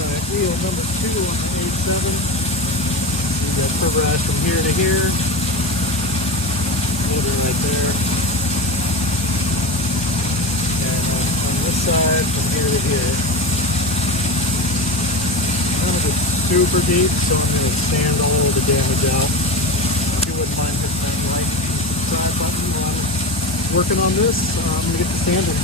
Alright, wheel number 2 on the A7. We got curb rash from here to here. Motor right there. And on this side, from here to here. None of it's super deep, so I'm going to sand all of the damage out. If you wouldn't mind hitting that like and subscribe button while I'm working on this, I'm going to get the sanding.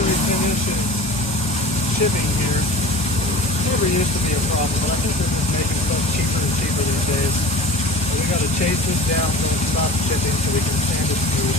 Refinishing shipping here never used to be a problem, but I think they're just making stuff cheaper and cheaper these days. So we got to chase this down so it stops shipping so we can sand it smooth.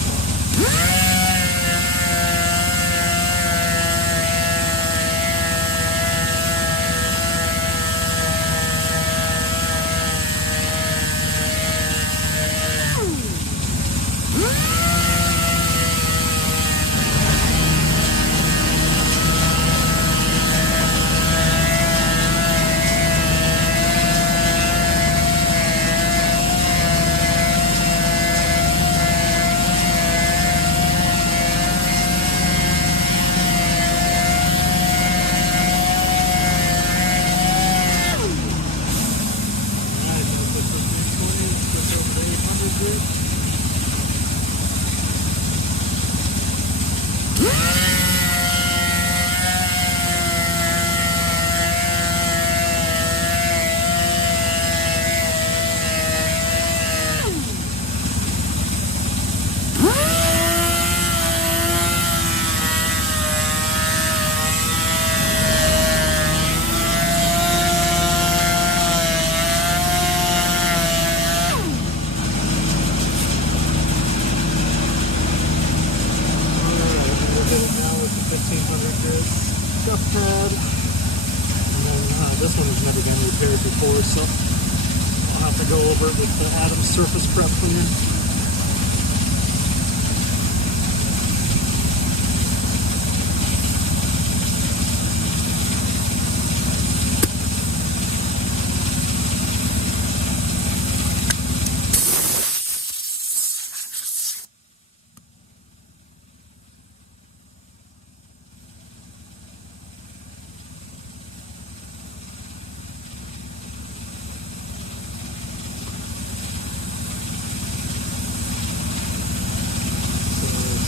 Scuff pad, and then this one has never been repaired before, so I'll have to go over it with the Adams surface prep cleaner.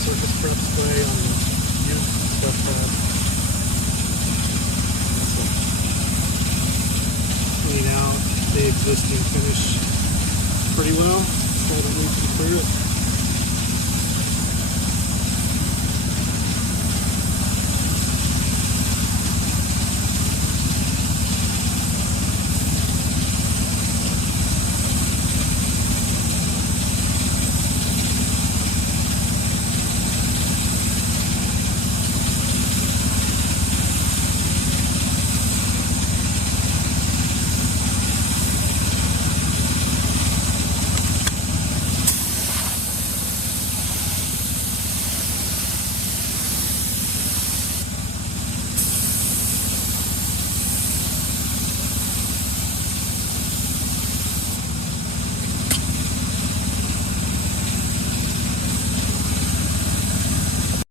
Surface prep spray on the used scuff pad. Clean out the existing finish pretty well so that we can clear it.